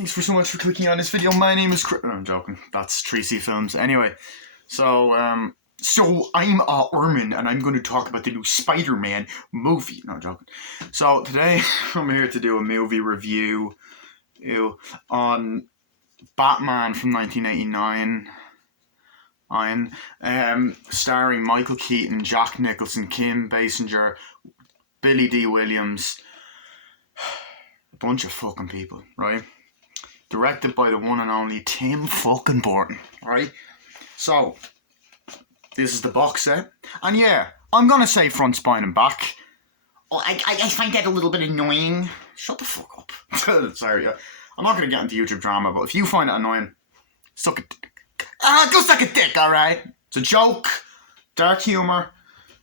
Thanks for so much for clicking on this video. My name is Chris. No, I'm joking. That's 3C Films. Anyway, so I'm Armin, and I'm going to talk about the new Spider-Man movie. No, I'm joking. So today I'm here to do a movie review on Batman from 1989. Starring Michael Keaton, Jack Nicholson, Kim Basinger, Billy D. Williams, a bunch of fucking people, right? Directed by the one and only Tim fucking Burton, right? So, this is the box set. And yeah, I'm gonna say front, spine and back. Oh, I find that a little bit annoying. Shut the fuck up. Sorry, I'm not gonna get into YouTube drama, but if you find it annoying, suck a dick. Go suck a dick, alright? It's a joke. Dark humour.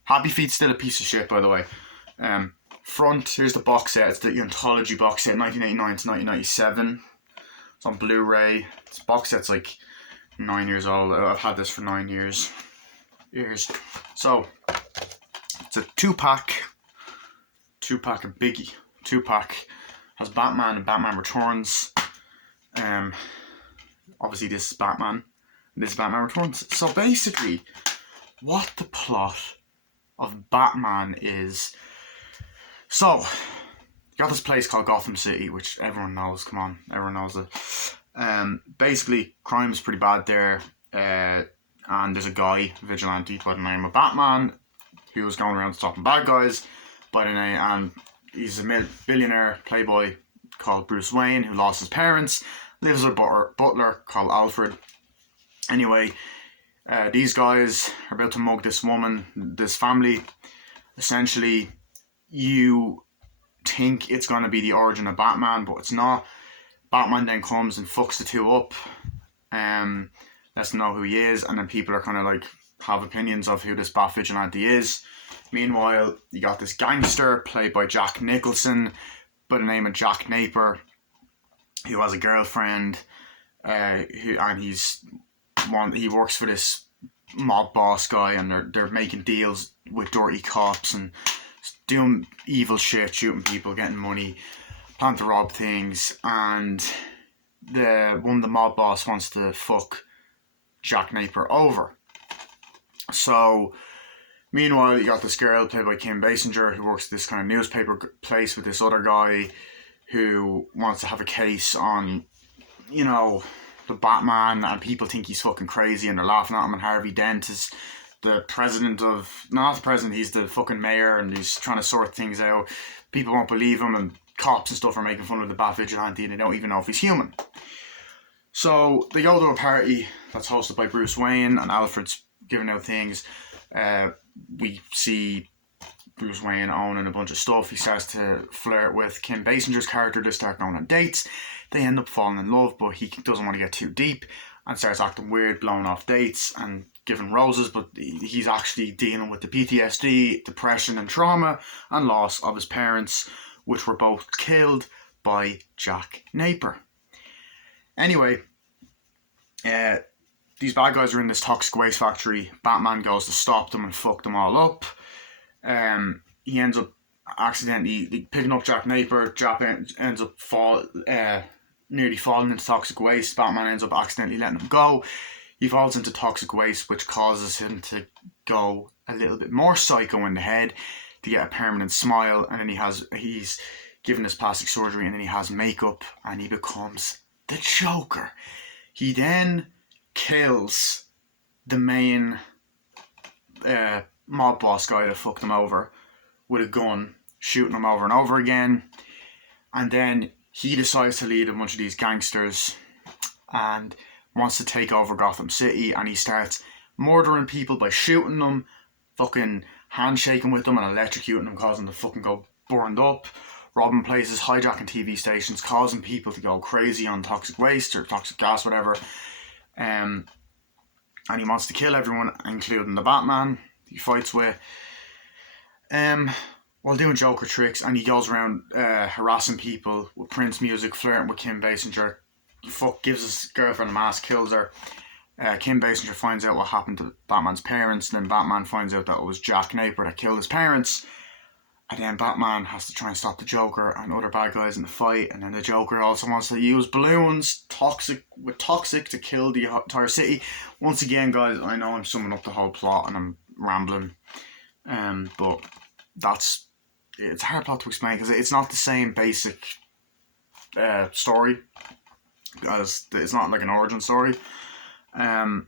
Happy Feet's still a piece of shit, by the way. Front, here's the box set. It's the Anthology box set, 1989 to 1997. It's on Blu-ray. This box set's like 9 years old. I've had this for 9 years. So, it's a two-pack. Two-pack, a biggie. Two-pack has Batman and Batman Returns. Obviously this is Batman. This is Batman Returns. So basically, what the plot of Batman is... So, you got this place called Gotham City, which everyone knows. Come on, everyone knows it. Basically, crime's pretty bad there. And there's a guy, vigilante, by the name of Batman, who was going around stopping bad guys. And he's a billionaire playboy called Bruce Wayne, who lost his parents. Lives with a butler called Alfred. Anyway, these guys are about to mug this woman, this family. Essentially, you think it's going to be the origin of Batman, but it's not. Batman then comes and fucks the two up. Lets them know who he is, and then people are kind of like have opinions of who this Bat Vigilante is. Meanwhile, you got this gangster played by Jack Nicholson by the name of Jack Napier, who has a girlfriend, he works for this mob boss guy, and they're making deals with dirty cops and doing evil shit, shooting people, getting money, planning to rob things, and one of the mob boss wants to fuck Jack Napier over. So, meanwhile, you got this girl played by Kim Basinger who works at this kind of newspaper place with this other guy who wants to have a case on, the Batman, and people think he's fucking crazy and they're laughing at him, and Harvey Dent is the president of, not the president, he's the fucking mayor, and he's trying to sort things out. People won't believe him, and cops and stuff are making fun of the Bat Vigilante, and they don't even know if he's human. So they go to a party that's hosted by Bruce Wayne, and Alfred's giving out things. We see Bruce Wayne owning a bunch of stuff. He starts to flirt with Kim Basinger's character. They start going on dates. They end up falling in love, but he doesn't want to get too deep and starts acting weird, blowing off dates and giving roses, but he's actually dealing with the PTSD, depression and trauma and loss of his parents, which were both killed by Jack Napier. Anyway, these bad guys are in this toxic waste factory. Batman goes to stop them and fuck them all up. He ends up accidentally picking up Jack Napier. Jack ends up nearly falling into toxic waste. Batman ends up accidentally letting him go. He falls into toxic waste, which causes him to go a little bit more psycho in the head, to get a permanent smile, and then he's given his plastic surgery, and then he has makeup, and he becomes the Joker. He then kills the main mob boss guy that fucked him over with a gun, shooting him over and over again, and then he decides to lead a bunch of these gangsters and wants to take over Gotham City, and he starts murdering people by shooting them, fucking handshaking with them and electrocuting them, causing them to fucking go burned up, robbing places, hijacking TV stations, causing people to go crazy on toxic waste or toxic gas, whatever. And he wants to kill everyone, including the Batman he fights with, while doing Joker tricks, and he goes around harassing people with Prince music, flirting with Kim Basinger, gives his girlfriend a mask, kills her. Kim Basinger finds out what happened to Batman's parents, and then Batman finds out that it was Jack Napier that killed his parents. And then Batman has to try and stop the Joker and other bad guys in the fight. And then the Joker also wants to use balloons, toxic to kill the entire city. Once again, guys, I know I'm summing up the whole plot and I'm rambling. But it's a hard plot to explain because it's not the same basic story. Because it's not like an origin story. And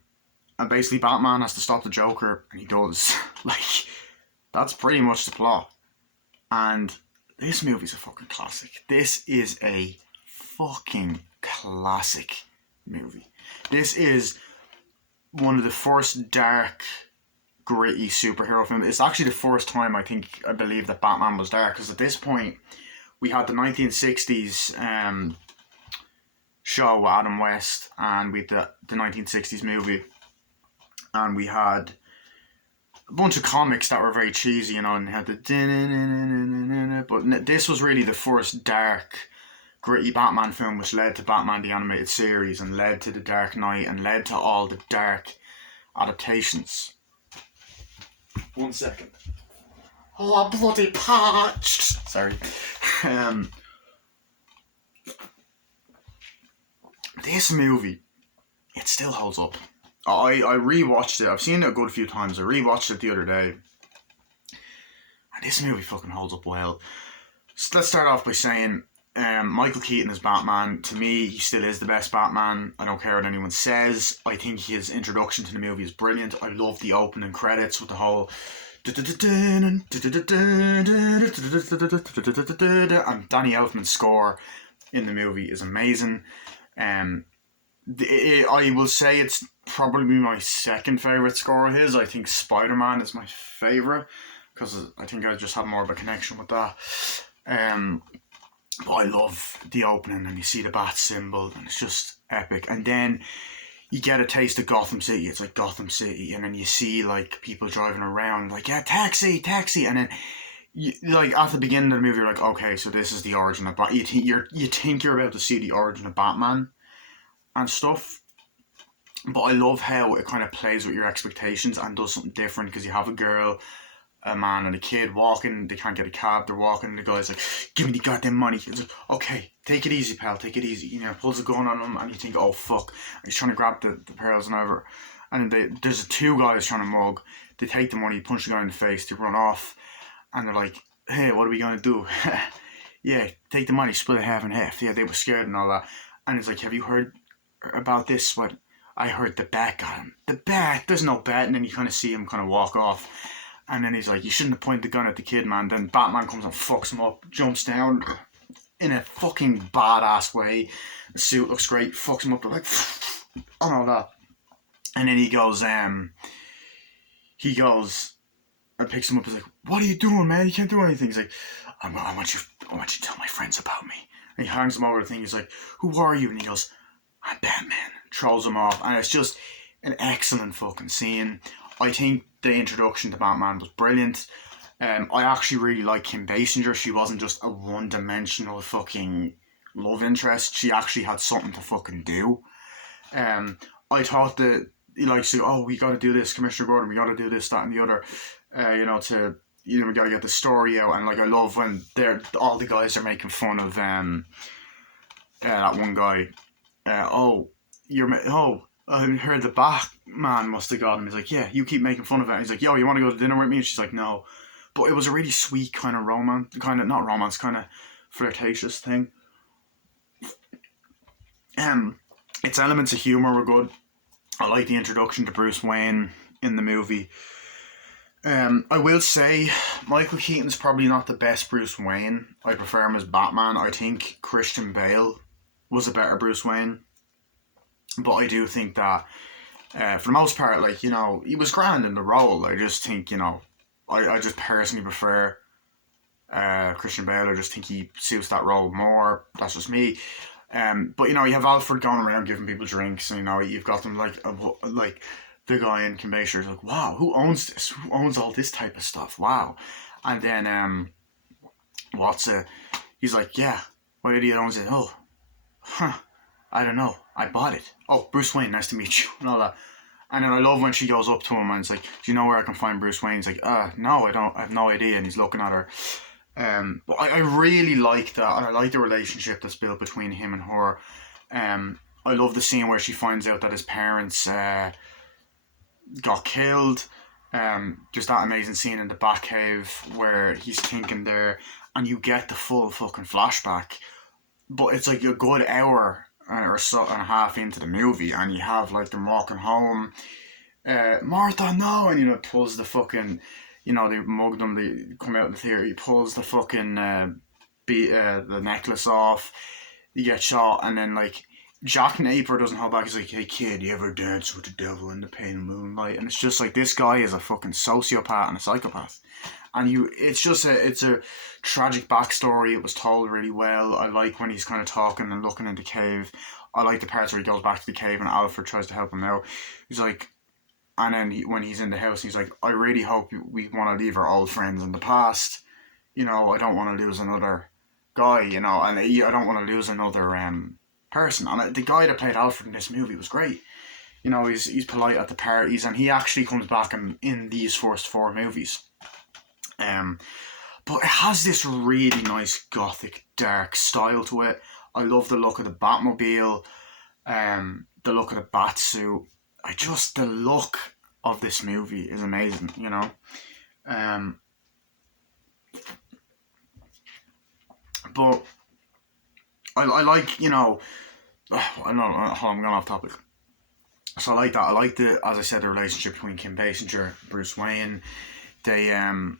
basically Batman has to stop the Joker, and he does. Like, that's pretty much the plot. And this movie's a fucking classic. This is a fucking classic movie. This is one of the first dark, gritty superhero films. It's actually the first time I believe that Batman was dark, because at this point we had the 1960s show with Adam West, and we had the 1960s movie, and we had a bunch of comics that were very cheesy, you know, and had the but this was really the first dark, gritty Batman film, which led to Batman the Animated Series, and led to The Dark Knight, and led to all the dark adaptations. 1 second. Oh, I'm bloody parched. Sorry. This movie, it still holds up. I rewatched it. I've seen it a good few times. I rewatched it the other day. And this movie fucking holds up well. So let's start off by saying Michael Keaton as Batman. To me, he still is the best Batman. I don't care what anyone says. I think his introduction to the movie is brilliant. I love the opening credits with the whole... And Danny Elfman's score in the movie is amazing. I will say it's probably my second favourite score of his. I think Spider-Man is my favourite, because I think I just have more of a connection with that. But I love the opening, and you see the bat symbol, and it's just epic. And then you get a taste of Gotham City. It's like Gotham City, and then you see like people driving around, like, yeah, taxi, and then like at the beginning of the movie, you're like, okay, so this is the origin of Batman. You think you're about to see the origin of Batman and stuff. But I love how it kind of plays with your expectations and does something different, because you have a girl, a man, and a kid walking. They can't get a cab. They're walking, and the guy's like, "Give me the goddamn money." It's like, okay, take it easy, pal. Take it easy. You know, pulls a gun on him, and you think, oh fuck, he's trying to grab the pearls and whatever. And then there's two guys trying to mug. They take the money, punch the guy in the face, they run off, and they're like, "Hey, what are we gonna do?" Yeah, take the money, split it half and half. Yeah, they were scared and all that. And it's like, have you heard about this? What? I heard the bat got him. The bat? There's no bat. And then you kind of see him kind of walk off. And then he's like, you shouldn't have pointed the gun at the kid, man. Then Batman comes and fucks him up, jumps down in a fucking badass way. The suit looks great, fucks him up, like, and all that. And then he goes and picks him up. He's like, what are you doing, man? You can't do anything. He's like, I want you to tell my friends about me. And he hangs him over the thing. He's like, who are you? And he goes, I'm Batman. Trolls him off, and it's just an excellent fucking scene. I think the introduction to Batman was brilliant. I actually really like Kim Basinger. She wasn't just a one-dimensional fucking love interest. She actually had something to fucking do. I thought that he likes to, oh, we got to do this, Commissioner Gordon. We got to do this, that, and the other. We got to get the story out. And like, I love when all the guys are making fun of that one guy. I heard the Batman must have got him. He's like, yeah, you keep making fun of it. And he's like, yo, you want to go to dinner with me? And she's like, no. But it was a really sweet kind of kind of flirtatious thing. Its elements of humour were good. I like the introduction to Bruce Wayne in the movie. I will say, Michael Keaton's probably not the best Bruce Wayne. I prefer him as Batman. I think Christian Bale was a better Bruce Wayne. But I do think that, for the most part, like, you know, he was grand in the role. I just think, you know, I just personally prefer Christian Bale. I just think he suits that role more. That's just me. But, you know, you have Alfred going around giving people drinks. And, you know, you've got them like the guy in Kim Basinger's like, wow, who owns this? Who owns all this type of stuff? Wow. And then he's like, yeah, what idiot owns it? Oh, huh. I don't know. I bought it. Oh, Bruce Wayne, nice to meet you. And all that. And then I love when she goes up to him and it's like, do you know where I can find Bruce Wayne? He's like, no, I don't. I have no idea. And he's looking at her. But I really like that, and I like the relationship that's built between him and her. I love the scene where she finds out that his parents got killed. Just that amazing scene in the Batcave where he's thinking there, and you get the full fucking flashback. But it's like a good hour or so and a half into the movie, and you have like them walking home. Martha, no, and pulls the fucking, they mugged him. They come out in the theater. He pulls the fucking the necklace off. You get shot, and then like Jack Napier doesn't hold back. He's like, "Hey kid, you ever dance with the devil in the pale moonlight?" And it's just like this guy is a fucking sociopath and a psychopath, and it's a tragic backstory. It was told really well. I like when he's kind of talking and looking in the cave. I like the parts where he goes back to the cave and Alfred tries to help him out. He's like, and then when he's in the house, he's like, "I really hope we want to leave our old friends in the past. I don't want to lose another guy. And I don't want to lose another person." And the guy that played Alfred in this movie was great. He's polite at the parties, and he actually comes back in these first four movies. But it has this really nice gothic dark style to it. I love the look of the Batmobile, the look of the Batsuit. The look of this movie is amazing, But I like, I know I'm going off topic. So I like that. I like as I said, the relationship between Kim Basinger, Bruce Wayne. They at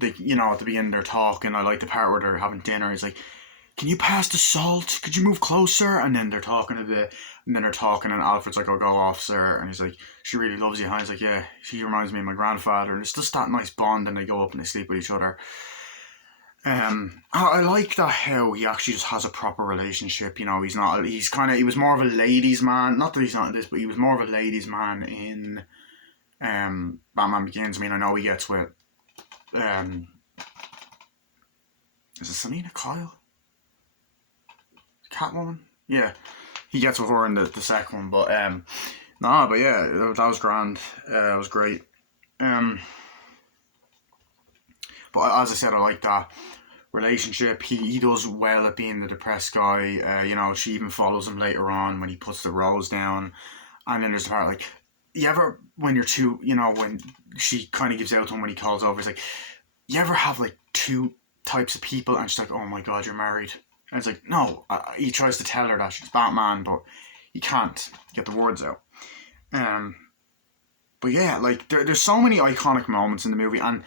the beginning they're talking. I like the part where they're having dinner. He's like, "Can you pass the salt? Could you move closer?" And then they're talking a bit, and then they're talking, and Alfred's like, "I'll go, officer," and he's like, "She really loves you." And he's like, "Yeah, she reminds me of my grandfather," and it's just that nice bond, and they go up and they sleep with each other. I like that how he actually just has a proper relationship. He was more of a ladies' man. Not that he's not in this, but he was more of a ladies' man in Batman Begins. I mean, I know he gets with is it Selena Kyle? Catwoman? Yeah. He gets with her in the second one, but but yeah, that was grand. It was great. But as I said, I like that relationship. He does well at being the depressed guy. She even follows him later on when he puts the rose down. And then there's the part like, you ever, when you're too, when she kind of gives out to him when he calls over, it's like, you ever have like two types of people and she's like, "Oh my god, you're married." And it's like, no, he tries to tell her that she's Batman, but he can't get the words out. But yeah, like there's so many iconic moments in the movie, and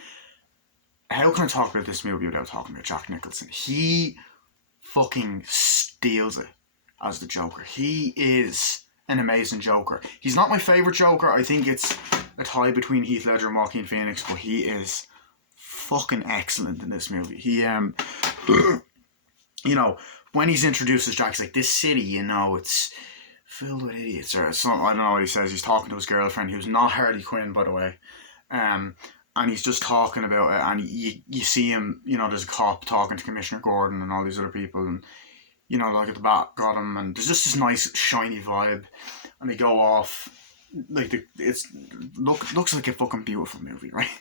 how can I talk about this movie without talking about Jack Nicholson? He fucking steals it as the Joker. He is an amazing Joker. He's not my favourite Joker. I think it's a tie between Heath Ledger and Joaquin Phoenix, but he is fucking excellent in this movie. He, when he's introduced as Jack, he's like, "This city, it's filled with idiots," or something. I don't know what he says. He's talking to his girlfriend, who's not Harley Quinn, by the way. And he's just talking about it, and you see him, there's a cop talking to Commissioner Gordon and all these other people, and, like at the bat got him, and there's just this nice, shiny vibe, and they go off, like, looks like a fucking beautiful movie, right?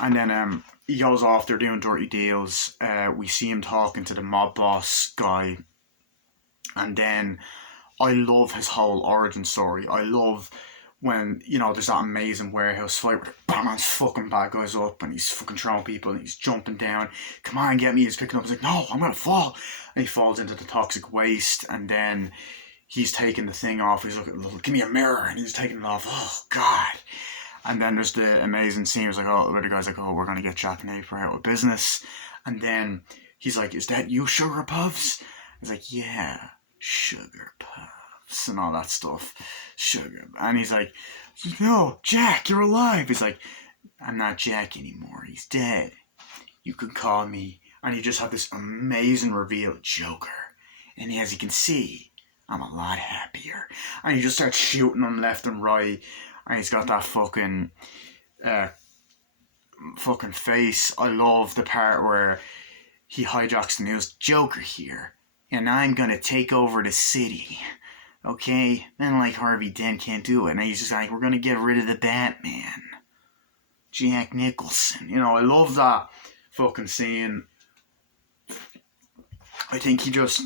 And then he goes off, they're doing dirty deals, we see him talking to the mob boss guy, and then I love his whole origin story. I love when, there's that amazing warehouse fight where Batman's fucking bad guys up and he's fucking throwing people and he's jumping down. "Come on, get me." He's picking up. He's like, "No, I'm going to fall." And he falls into the toxic waste, and then he's taking the thing off. He's looking, "Give me a mirror." And he's taking it off. Oh, God. And then there's the amazing scene. It's like, where the guy's like, "Oh, we're going to get Jack Napier out of business." And then he's like, "Is that you, Sugar Puffs?" He's like, "Yeah, Sugar Puffs," and all that stuff. Sugar. And he's like, "No, Jack, you're alive." He's like, "I'm not Jack anymore. He's dead. You can call me." And he just had this amazing reveal, Joker. And as you can see, I'm a lot happier. And he just starts shooting them left and right. And he's got that fucking face. I love the part where he hijacks the news. "Joker here, and I'm gonna take over the city. Okay?" Then like Harvey Dent can't do it. And he's just like, "We're gonna get rid of the Batman. Jack Nicholson." I love that fucking scene. I think he just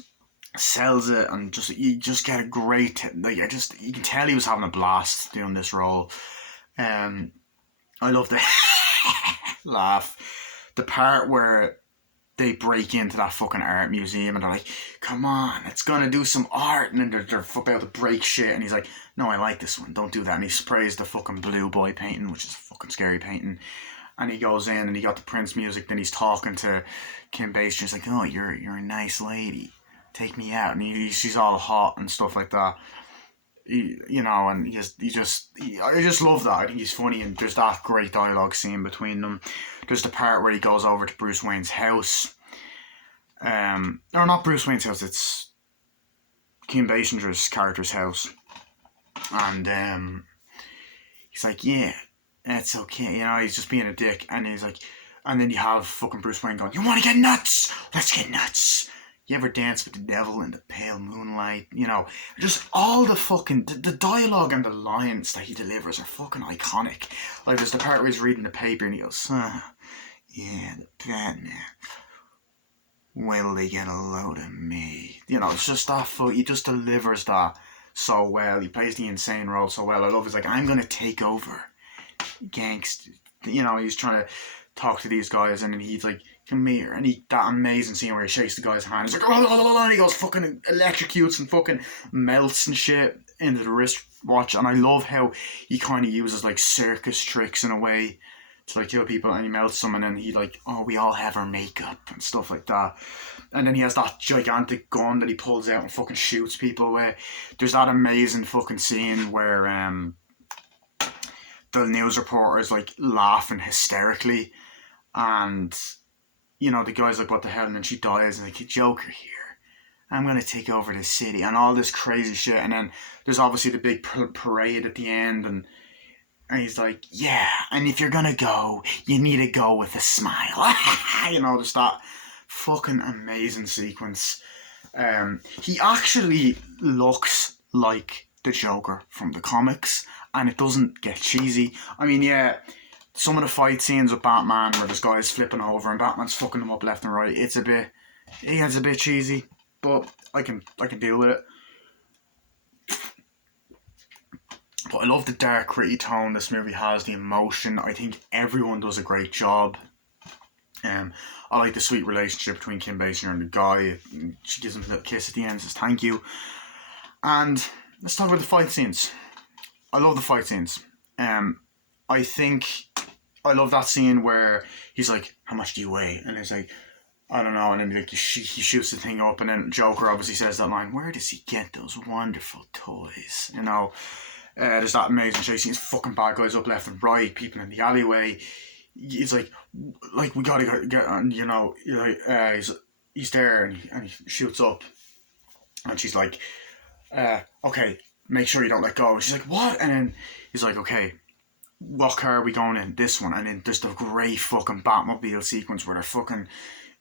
sells it, and just you just get a great like. You can tell he was having a blast doing this role. I love the laugh. The part where they break into that fucking art museum and they're like, come on, it's gonna do some art, and then they're about to break shit, and he's like, no, I like this one, don't do that, and he sprays the fucking Blue Boy painting, which is a fucking scary painting, and he goes in and he got the Prince music, then he's talking to Kim Basinger, he's like, oh, you're a nice lady, take me out, and she's all hot and stuff like that. And I just love that. I think he's funny, and there's that great dialogue scene between them. There's the part where he goes over to Bruce Wayne's house. Or not Bruce Wayne's house, it's Kim Basinger's character's house. And he's like, yeah, it's okay. He's just being a dick. And he's like, and then you have fucking Bruce Wayne going, you want to get nuts? Let's get nuts. You ever dance with the devil in the pale moonlight? Just all the fucking... The dialogue and the lines that he delivers are fucking iconic. Like, there's the part where he's reading the paper and he goes, yeah, the Batman. Wait till they get a load of me. It's just that... He just delivers that so well. He plays the insane role so well. I love it's like, I'm going to take over. Gangster. He's trying to talk to these guys, and then he's like, come here, and that amazing scene where he shakes the guy's hand, he's like, and he goes fucking electrocutes and fucking melts and shit into the wristwatch, and I love how he kind of uses like circus tricks in a way to like kill people, and he melts them, and then he like, oh, we all have our makeup and stuff like that, and then he has that gigantic gun that he pulls out and fucking shoots people away. There's that amazing fucking scene where the news reporter is like laughing hysterically, and the guy's like, what the hell, and then she dies, and like, Joker here, I'm gonna take over this city, and all this crazy shit, and then there's obviously the big parade at the end, and he's like, yeah, and if you're gonna go, you need to go with a smile. Just that fucking amazing sequence. He actually looks like the Joker from the comics, and it doesn't get cheesy. I mean, yeah, some of the fight scenes with Batman where this guy's flipping over and Batman's fucking him up left and right, it's a bit cheesy, but I can deal with it. But I love the dark, gritty tone this movie has, the emotion. I think everyone does a great job. I like the sweet relationship between Kim Basinger and the guy. She gives him a little kiss at the end, says thank you. And let's talk about the fight scenes. I love the fight scenes. I think I love that scene where he's like, how much do you weigh? And he's like, I don't know. And then he shoots the thing up, and then Joker obviously says that line, where does he get those wonderful toys? There's that amazing chase scene. He's fucking bad guys up left and right, people in the alleyway. He's like we gotta get on, he's there, and he shoots up, and she's like, okay, make sure you don't let go. And she's like, what? And then he's like, okay, what car are we going in? This one. And then there's the great fucking Batmobile sequence where they're fucking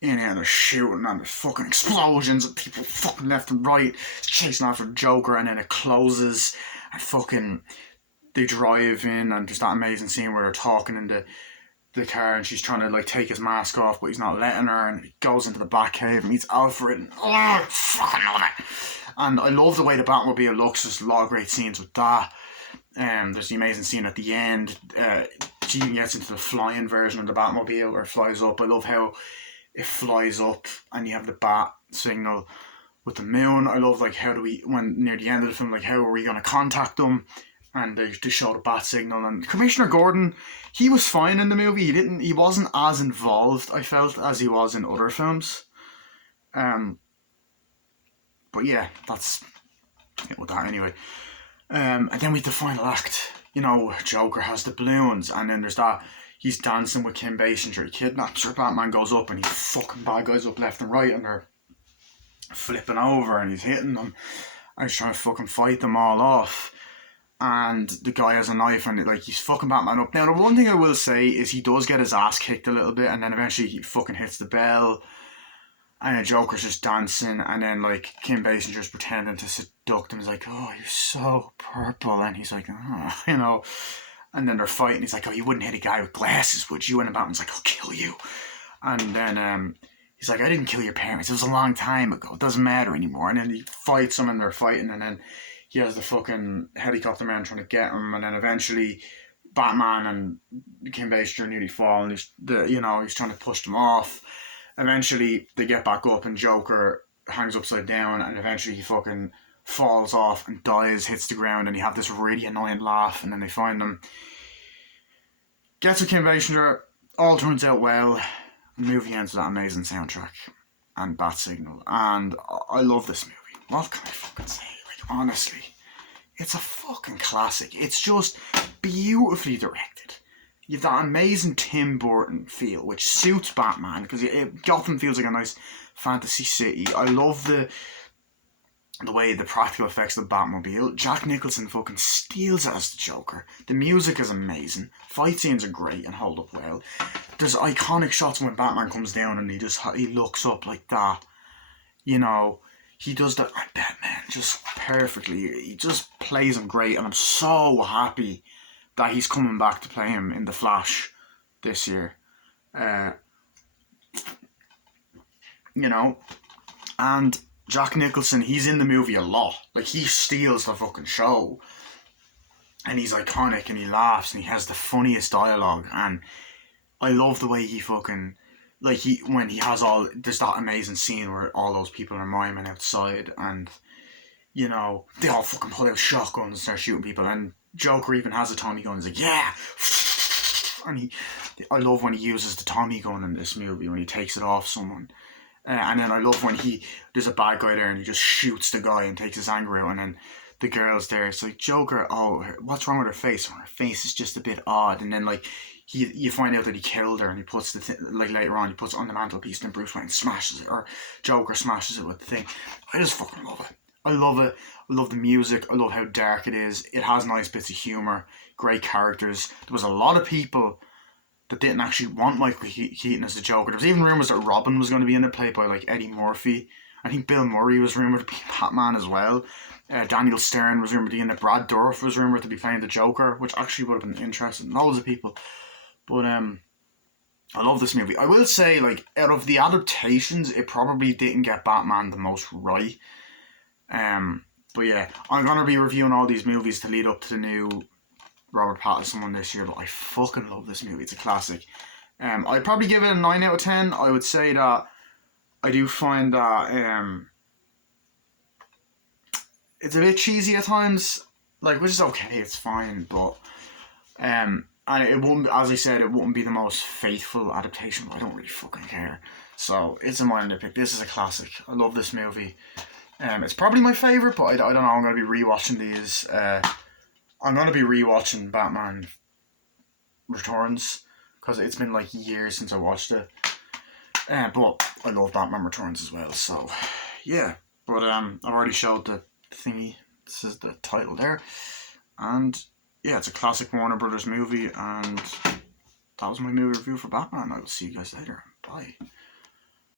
in here and they're shooting, and there's fucking explosions and people fucking left and right chasing after the Joker, and then it closes and fucking they drive in, and there's that amazing scene where they're talking in the car, and she's trying to like take his mask off, but he's not letting her, and he goes into the Batcave and meets Alfred, and I fucking love it. And I love the way the Batmobile looks. There's a lot of great scenes with that. There's the amazing scene at the end. She even gets into the flying version of the Batmobile where it flies up. I love how it flies up and you have the bat signal with the moon. I love like when near the end of the film, like how are we going to contact them? And they show the bat signal. And Commissioner Gordon, he was fine in the movie. He wasn't as involved, I felt, as he was in other films. But yeah, that's it with that anyway. And then with the final act, Joker has the balloons, and then there's that, he's dancing with Kim Basinger, he kidnaps her, Batman goes up, and he fucking bad guys up left and right, and they're flipping over, and he's hitting them, and he's trying to fucking fight them all off, and the guy has a knife, and he's fucking Batman up. Now, the one thing I will say is he does get his ass kicked a little bit, and then eventually he fucking hits the bell, and then Joker's just dancing, and then Kim Basinger's pretending to seduct him. He's like, oh, you're so purple, and he's like, oh, and then they're fighting. He's like, oh, you wouldn't hit a guy with glasses, would you? And Batman's like, I'll kill you. And then he's like, I didn't kill your parents. It was a long time ago. It doesn't matter anymore. And then he fights them and they're fighting, and then he has the fucking helicopter man trying to get him, and then eventually Batman and Kim Basinger nearly fall, and he's trying to push them off. Eventually they get back up, and Joker hangs upside down, and eventually he fucking falls off and dies, hits the ground, and you have this really annoying laugh, and then they find him. Gets with Kim Basinger, all turns out well. The movie ends with that amazing soundtrack and Bat Signal, and I love this movie. What can I fucking say? Like, honestly, it's a fucking classic. It's just beautifully directed. You have that amazing Tim Burton feel, which suits Batman, because Gotham feels like a nice fantasy city. I love the way the practical effects of the Batmobile. Jack Nicholson fucking steals it as the Joker. The music is amazing. Fight scenes are great and hold up well. There's iconic shots when Batman comes down and he looks up like that. You know, he does that. Batman just perfectly. He just plays him great, and I'm so happy that he's coming back to play him in The Flash this year. And Jack Nicholson, he's in the movie a lot. Like, he steals the fucking show. And he's iconic, and he laughs, and he has the funniest dialogue. And I love the way he fucking... Like, there's that amazing scene where all those people are miming outside, and, they all fucking pull out shotguns and start shooting people. And Joker even has a Tommy gun. He's like, yeah! And I love when he uses the Tommy gun in this movie, when he takes it off someone. And then I love when there's a bad guy there and he just shoots the guy and takes his anger out, and then the girl's there. It's like, Joker, what's wrong with her face? Her face is just a bit odd. And then, like, you find out that he killed her, and he puts later on, he puts it on the mantelpiece, and then Bruce Wayne smashes it, or Joker smashes it with the thing. I just fucking love it. I love it. I love the music. I love how dark it is. It has nice bits of humour, great characters. There was a lot of people that didn't actually want Michael Keaton as the Joker. There was even rumours that Robin was going to be in it, played by like Eddie Murphy. I think Bill Murray was rumoured to be Batman as well. Daniel Stern was rumoured to be in it. Brad Dourif was rumoured to be playing the Joker, which actually would have been interesting. Loads of people. But I love this movie. I will say, like, out of the adaptations, it probably didn't get Batman the most right. But yeah, I'm going to be reviewing all these movies to lead up to the new Robert Pattinson one this year, but I fucking love this movie. It's a classic. I'd probably give it a 9 out of 10. I would say that I do find that it's a bit cheesy at times, like, which is okay, it's fine, but and it wouldn't, as I said, it wouldn't be the most faithful adaptation, but I don't really fucking care. So it's a minor pick. This is a classic. I love this movie. It's probably my favourite, but I don't know, I'm going to be rewatching these. I'm going to be rewatching Batman Returns, because it's been like years since I watched it. But I love Batman Returns as well, so yeah. But I've already showed the thingy. This is the title there. And yeah, it's a classic Warner Brothers movie, and that was my movie review for Batman. I will see you guys later. Bye.